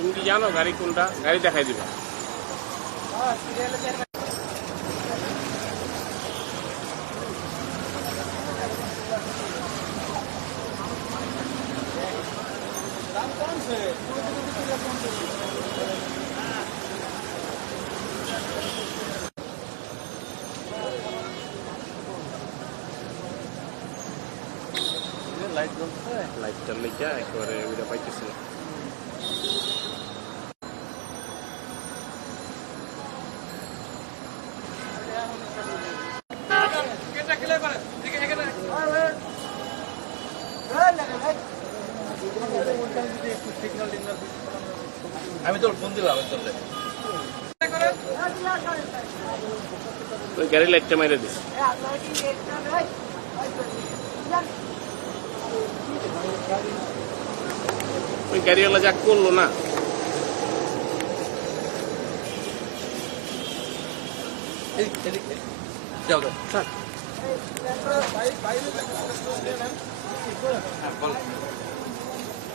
তুমি কি জানো গাড়ি কোনটা? গাড়ি দেখাই দিবা। লাইটটা লেগে একেবারে ওইটা পাইতেছিল। আমি তোর ফোন দিলাম ওই গাড়ির লাইটটা মেরে দিস। ওই গাড়িওয়ালা যা করলো না,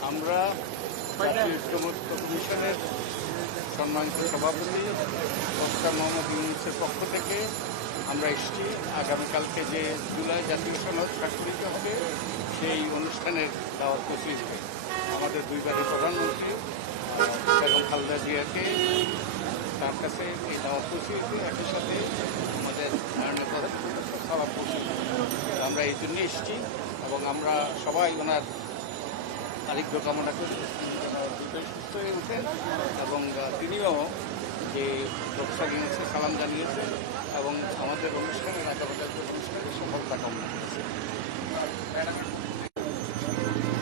আমরা কমিশনের সম্মানিত সভাপতি ডক্টর মোহাম্মদ ইউনূসের পক্ষ থেকে আমরা এসেছি আগামীকালকে যে জুলাই জাতীয় সনদ স্বাক্ষরিত হবে সেই অনুষ্ঠানের দাওয়াত পৌঁছেছে আমাদের দুইবারের প্রধানমন্ত্রী বেগম খালেদা জিয়াকে, তার কাছে এই দাওয়াত পৌঁছেছে। একই সাথে আমাদের সভা পৌঁছেছে। আমরা এই জন্যে এসেছি এবং আমরা সবাই ওনার আরোগ্য কামনা করি, সুস্থ হয়ে উঠেন এবং তিনিও যে প্রফেসর ইউনূসকে সালাম জানিয়েছেন এবং আমাদের অনুষ্ঠানের আগামীকাল অনুষ্ঠানের সফলতা কামনা করেছেন।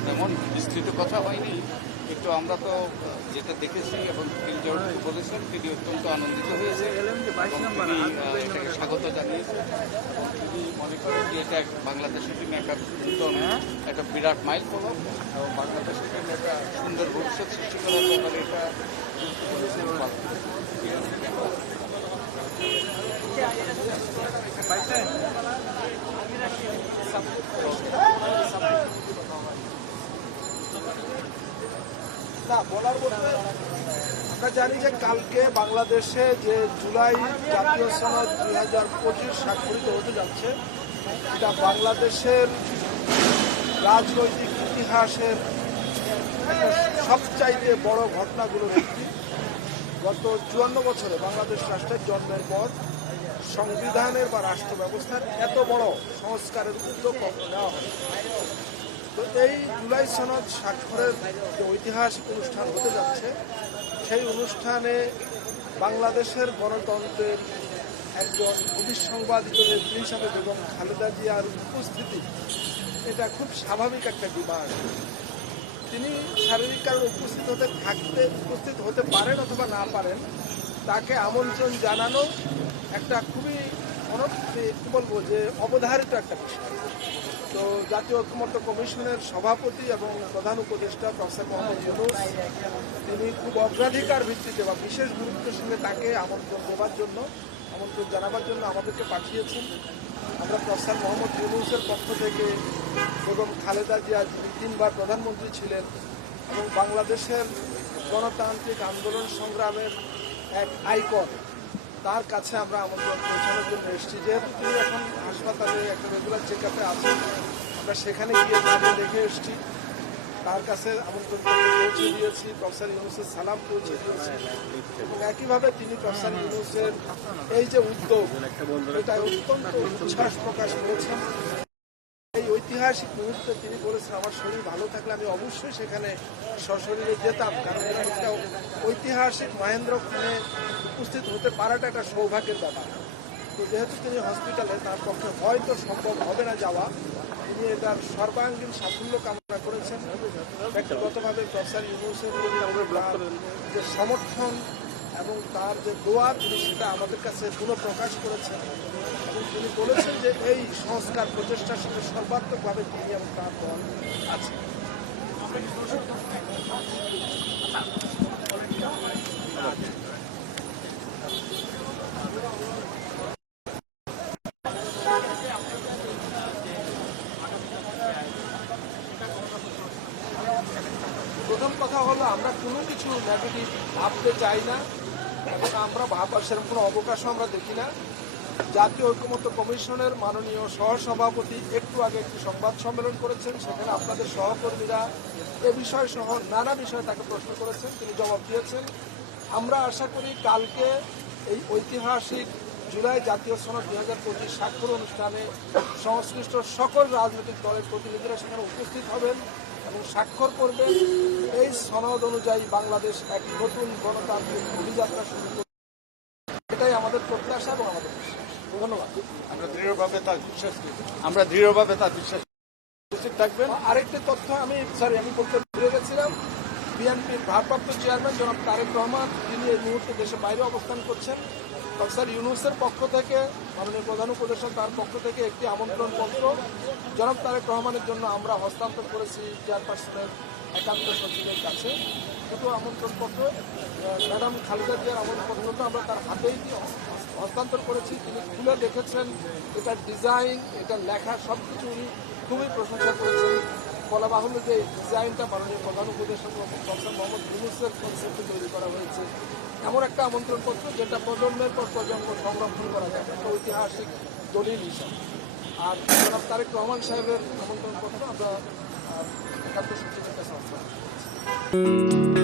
তেমন বিস্তৃত কথা হয়নি, কিন্তু আমরা তো যেটা দেখেছি এবং তিনি যেহেতু বলেছেন তিনি অত্যন্ত আনন্দিত হয়েছে এবং তিনি এটাকে স্বাগত জানিয়েছেন এবং তিনি মনে করেন যে এটা বাংলাদেশের জন্য একটা বিরাট মাইল ফলক এবং বাংলাদেশের জন্য একটা সুন্দর ভবিষ্যৎ সৃষ্টি করার ব্যাপারে এটা না বলার বলতে আমরা জানি যে কালকে বাংলাদেশে যে জুলাই জাতীয় সনদ 2025 স্বাক্ষরিত হতে যাচ্ছে, এটা বাংলাদেশের রাজনৈতিক ইতিহাসের সবচাইতে বড় ঘটনাগুলোর একটি। গত 54 বছরে বাংলাদেশ রাষ্ট্রের জন্মের পর সংবিধানের বা রাষ্ট্র ব্যবস্থার এত বড় সংস্কারের উদ্যোগ নেওয়া হয়। তো এই জুলাই সনদ স্বাক্ষরের যে ঐতিহাসিক অনুষ্ঠান হতে যাচ্ছে, সেই অনুষ্ঠানে বাংলাদেশের গণতন্ত্রের একজন অবিসংবাদিত নেত্রী হিসাবে বেগম খালেদা জিয়ার উপস্থিতি এটা খুব স্বাভাবিক একটা ডিমান্ড। তিনি শারীরিক কারণে উপস্থিত হতে পারেন অথবা না পারেন, তাকে আমন্ত্রণ জানানো একটা খুবই কি বলবো যে অবধারিত একটা বিষয়। তো জাতীয় ঐকমত্য কমিশনের সভাপতি এবং প্রধান উপদেষ্টা প্রফেসর মোহাম্মদ ইউনূস তিনি খুব অগ্রাধিকার ভিত্তিতে বা বিশেষ গুরুত্বের সঙ্গে তাকে আমন্ত্রণ জানাবার জন্য আমাদেরকে পাঠিয়েছেন। আমরা প্রফেসর মোহাম্মদ ইউনূসের পক্ষ থেকে বেগম খালেদা জিয়া যিনি 3 বার প্রধানমন্ত্রী ছিলেন এবং বাংলাদেশের গণতান্ত্রিক আন্দোলন সংগ্রামের এক আইকন, তার কাছে আমরা আমন্ত্রণ পৌঁছানোর জন্য এসেছি। যেহেতু তিনি এখন হাসপাতালে একটা রেগুলার চেক আপে আছেন, আমরা সেখানে গিয়ে তাকে দেখে এসেছি, তার কাছে আমন্ত্রণ পৌঁছে দিয়েছি, প্রফেসর ইউনূসের সালাম পৌঁছে দিয়েছি এবং একইভাবে তিনি প্রফেসর ইউনূসের এই যে উদ্যোগ এটা অত্যন্ত উচ্ছ্বাস প্রকাশ করেছেন। এই ঐতিহাসিক মুহূর্তে তিনি বলেছেন আমার শরীর ভালো থাকলে আমি অবশ্যই সেখানে সশরীরে যেতাম, কারণ একটা ঐতিহাসিক মহেন্দ্রক্ষণে উপস্থিত হতে পারাটা একটা সৌভাগ্যের ব্যাপার। তো যেহেতু তিনি হসপিটালে, তার পক্ষে হয়তো সম্ভব হবে না যাওয়া, তিনি এটার সর্বাঙ্গীন সাফল্য কামনা করেছেন। ব্যক্তিগতভাবে প্রফেসর ইউনূসের যে সমর্থন এবং তার যে দোয়া তিনি সেটা আমাদের কাছে পুনঃপ্রকাশ করেছেন এবং তিনি বলেছেন যে এই সংস্কার প্রচেষ্টার সাথে সর্বাত্মকভাবে তিনি এবং তার দল আছে। প্রথম কথা হলো আমরা কোনো কিছু নেগেটিভ ভাবতে চাই না এবং আমরা ভাবার সেরকম কোনো অবকাশও আমরা দেখি না। জাতীয় ঐক্যমত্য কমিশনের মাননীয় সহসভাপতি একটু আগে একটি সংবাদ সম্মেলন করেছেন, সেখানে আপনাদের সহকর্মীরা এ বিষয় সহ নানা বিষয়ে তাকে প্রশ্ন করেছেন, তিনি জবাব দিয়েছেন। আমরা আশা করি কালকে এই ঐতিহাসিক জুলাই জাতীয় সনদ 2025 স্বাক্ষর অনুষ্ঠানে সংশ্লিষ্ট সকল রাজনৈতিক দলের প্রতিনিধিরা সেখানে উপস্থিত হবেন এবং স্বাক্ষর করবেন। এই সনদ অনুযায়ী বাংলাদেশ এক নতুন গণতান্ত্রিক অভিযাত্রা শুরু করবে, এটাই আমাদের প্রত্যাশা এবং আমাদের বিশ্বাস। ধন্যবাদ। আমরা দৃঢ়ভাবে তার বিশ্বাস উপস্থিত থাকবেন। আরেকটি তথ্য আমি বলতে ভুলে গেছিলাম, বিএনপির ভারপ্রাপ্ত চেয়ারম্যান জনাব তারেক রহমান, তিনি এই মুহূর্তে দেশের বাইরে অবস্থান করছেন। ডক্টর ইউনূসের পক্ষ থেকে, মাননীয় প্রধান উপদেষ্টা তার পক্ষ থেকে একটি আমন্ত্রণ পত্র জনাব তারেক রহমানের জন্য আমরা হস্তান্তর করেছি চেয়ারপারসনের একান্ত সচিবের কাছে। দুটো আমন্ত্রণ পত্র ম্যাডাম খালেদা জিয়ার আমন্ত্রণ পত্র আমরা তার হাতেই হস্তান্তর করেছি। তিনি খুলে দেখেছেন, এটার ডিজাইন, এটার লেখা সব কিছু উনি খুবই প্রশংসা করেছেন। বলা বাহুল্য যে এই ডিজাইনটা মাননীয় প্রধান উপদেষ্টা ডক্টর মোহাম্মদ ইউনূসের কনসেপ্টে তৈরি করা হয়েছে। এমন একটা আমন্ত্রণপত্র যেটা প্রজন্মের পর প্রজন্ম সংরক্ষণ করা যায়, একটা ঐতিহাসিক দলিল হিসাবে। আর জনাব তারেক রহমান সাহেবের আমন্ত্রণপত্র আমরা একান্ত সচিবের কাছে হস্তান্তর করেছি।